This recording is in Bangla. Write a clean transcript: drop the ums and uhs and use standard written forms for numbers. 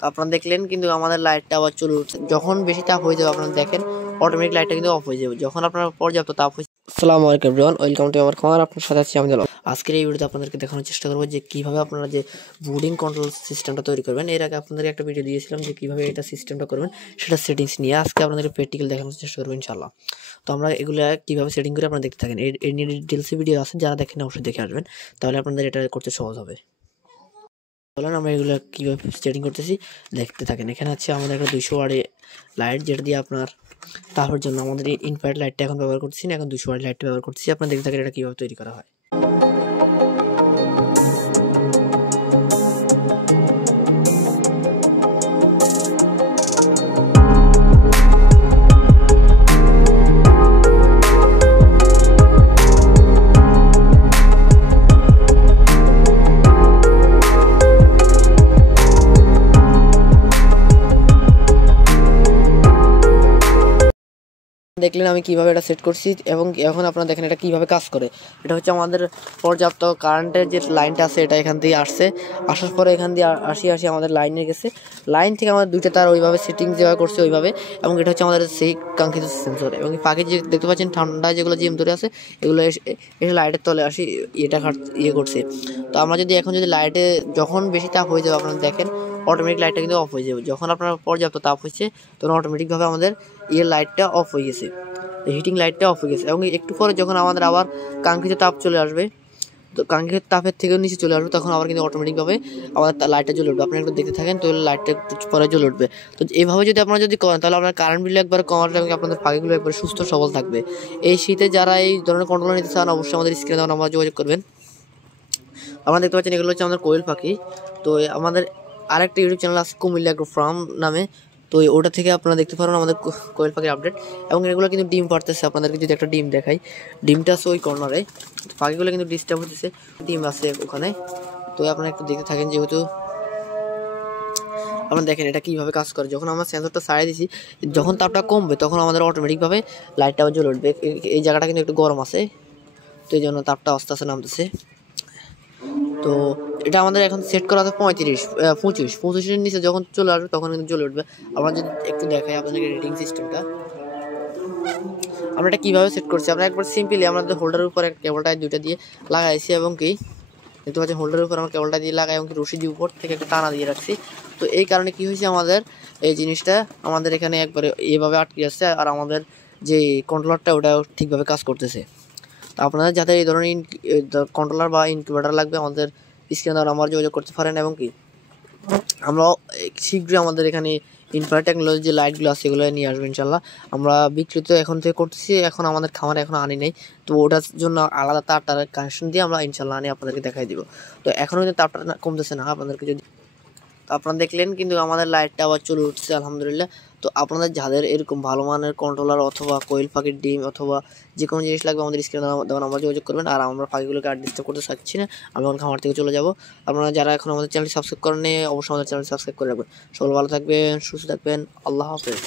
তো আপনারা দেখলেন কিন্তু আমাদের লাইটটা আবার চলে উঠছে। যখন বেশি তাপ হয়ে যাবে আপনারা দেখেন অটোমেটিক লাইটটা কিন্তু অফ হয়ে যাবে যখন আপনার পর্যাপ্ত তাপ হয়ে। আসসালামু আলাইকুম এভরিওয়ান, ওয়েলকাম টু আমার খামার। আপনার সাথে আছি আমি। আজকের এই ভিডিওতে আপনাদেরকে দেখানোর চেষ্টা করবো যে কীভাবে আপনারা যে ব্রুডিং কন্ট্রোল সিস্টেমটা তৈরি করবেন। এর আগে আপনাদেরকে একটা ভিডিও দিয়েছিলাম যে কীভাবে এটা সিস্টেমটা করবেন, সেটা সেটিংস নিয়ে আজকে আপনাদেরকে প্র্যাকটিক্যাল দেখানোর চেষ্টা করবো ইনশাল্লাহ। তো আমরা এগুলো কীভাবে সেটিং করে আপনারা দেখতে থাকেন। এর নিয়ে ডিটেলসে ভিডিও আছে, যারা দেখেন অবশ্যই দেখে আসবেন, তাহলে আপনাদের এটা করতে সহজ হবে। বলেন আমরা এগুলো কীভাবে সেটিং করতেছি দেখতে থাকেন। এখানে আছে আমাদের একটা 200 ওয়াটের লাইট, যেটা দিয়ে আপনার তাপের জন্য আমাদের ইনভার্টার লাইটটা এখন ব্যবহার করতেছি না, এখন 200 ওয়াটের লাইটটা ব্যবহার করতেছি। আপনারা দেখতে থাকেন এটা কীভাবে তৈরি করা হয়। দেখলেন আমি কিভাবে এটা সেট করছি এবং এখন আপনারা দেখেন এটা কিভাবে কাজ করে। এটা হচ্ছে আমাদের পর্যাপ্ত কারেন্টের যে লাইনটা আছে এটা এখান থেকে আসার পরে এখান দিয়ে আসি আমাদের লাইনে গেছে। লাইন থেকে আমাদের দুইটা তার ওইভাবে সেটিং যেভাবে করছে ওইভাবে, এবং এটা হচ্ছে আমাদের সেই কাঙ্ক্ষিত সেন্সর। এবং পাখি যে দেখতে পাচ্ছেন ঠান্ডা যেগুলো জিম ধরে আছে এগুলো এসে লাইটের তলে আসি এটা করছে। তো আমরা যদি এখন যদি লাইটে যখন বেশি তাপ হয়ে যাবে আপনারা দেখেন অটোমেটিক লাইটটা কিন্তু অফ হয়ে যাবে। যখন আপনার পর্যাপ্ত তাপ হচ্ছে তখন অটোমেটিকভাবে আমাদের লাইটটা অফ হয়ে গেছে, হিটিং লাইটটা অফ হয়ে গেছে। এবং একটু পরে যখন আমাদের আবার কাঙ্ক্ষিত তাপ চলে আসবে, তো কাঙ্ক্ষিত তাপের থেকেও নিচে চলে আসবে, তখন আবার কিন্তু অটোমেটিকভাবে আমাদের লাইটটা জ্বলে উঠবে। আপনি একটু দেখতে থাকেন, তো লাইটটা একটু পরে জ্বলে উঠবে। তো এইভাবে যদি আপনারা যদি করেন তাহলে আপনার কারেন্ট বিল একবার কমার এবং আপনাদের পাখিগুলো একবার সুস্থ সবল থাকবে। এই শীতে যারা এই ধরনের কন্ট্রোল নিতে চান অবশ্যই আমাদের স্ক্রিনে আমরা যোগাযোগ করবেন। আপনারা দেখতে পাচ্ছেন এগুলো হচ্ছে আমাদের কোয়েল পাখি। তো আমাদের আরেকটা ইউটিউব চ্যানেল আছে কুমিল্লা এগ্রো ফার্ম নামে, তো ওটা থেকে আপনারা দেখতে পারেন আমাদের কোয়েল পাখির আপডেট। এবং এগুলো কিন্তু ডিম পারতেছে। আপনাদেরকে যদি একটা ডিম দেখাই, ডিমটা আছে ওই কর্নারে, পাখিগুলো কিন্তু ডিস্টার্ব হতেছে, ডিম আছে ওখানে। তো আপনারা একটু দেখতে থাকেন, যেহেতু আপনারা দেখেন এটা কীভাবে কাজ করে। যখন আমরা সেন্সরটা ছাড়িয়ে দিছি, যখন তাপটা কমবে তখন আমাদের অটোমেটিকভাবে লাইটটাও জ্বলে উঠবে। এই জায়গাটা কিন্তু একটু গরম আছে, তো এই জন্য তাপটা আস্তে আস্তে নামতেছে। তো এটা আমাদের এখন সেট করা আছে 25-25-25-এর নিচে যখন চলে আসবে তখন কিন্তু জ্বলে উঠবে। আমরা যদি একটু দেখাই আপনাদেরকে রেটিং সিস্টেমটা, আমরা এটা কীভাবে সেট করছি। আমরা একবার সিম্পলি আমাদের হোল্ডারের উপরে কেবলটা দুইটা দিয়ে লাগাইছি, এবং কি দেখতে পাচ্ছেন হোল্ডারের উপর আমরা কেবলটা দিয়ে লাগাই এবং কি রশি দিয়ে উপর থেকে একটা টানা দিয়ে রাখছি। তো এই কারণে কি হয়েছে, আমাদের এই জিনিসটা আমাদের এখানে একবারে এভাবে আটকে আসছে, আর আমাদের যে কন্ট্রোলারটা ওটা ঠিকভাবে কাজ করতেছে। তো আপনাদের যাদের এই ধরনের কন্ট্রোলার বা ইনকিউবেটার লাগবে আমাদের স্ক্রিনে নাম্বার যোগাযোগ করতে পারেন। এবং কি আমরা শীঘ্রই আমাদের এখানে ইনফ্রারেড টেকনোলজি যে লাইটগুলো আছে এগুলো নিয়ে আসবো ইনশাল্লাহ। আমরা বিক্রিত এখন থেকে করতেছি, এখন আমাদের খামারে এখন আনি নেই, তো ওটার জন্য আলাদা তারটার কানেকশন দিয়ে আমরা ইনশাল্লাহ আনি আপনাদেরকে দেখাই দিব। তো এখনও কিন্তু তারটা কমতেছে না আপনাদেরকে যদি। তো আপনারা দেখলেন কিন্তু আমাদের লাইটটা আবার চলে উঠছে আলহামদুলিল্লাহ। তো আপনাদের যাদের এরকম ভালো মানের কন্ট্রোলার অথবা কোয়েল পাখির ডিম অথবা যে কোনো জিনিস লাগবে আমাদের স্ক্রিনে দেওয়া নাম্বার যোগাযোগ করবেন। আর আমরা পাখিগুলোকে আর ডিস্টার্ব করতে চাচ্ছি না, আমরা খামার থেকে চলে যাব। আপনারা যারা এখন আমাদের চ্যানেল সাবস্ক্রাইব করেন অবশ্যই আমাদের চ্যানেল সাবস্ক্রাইব করে রাখবেন। সকলে ভালো থাকবেন, সুস্থ থাকবেন, আল্লাহ হাফেজ।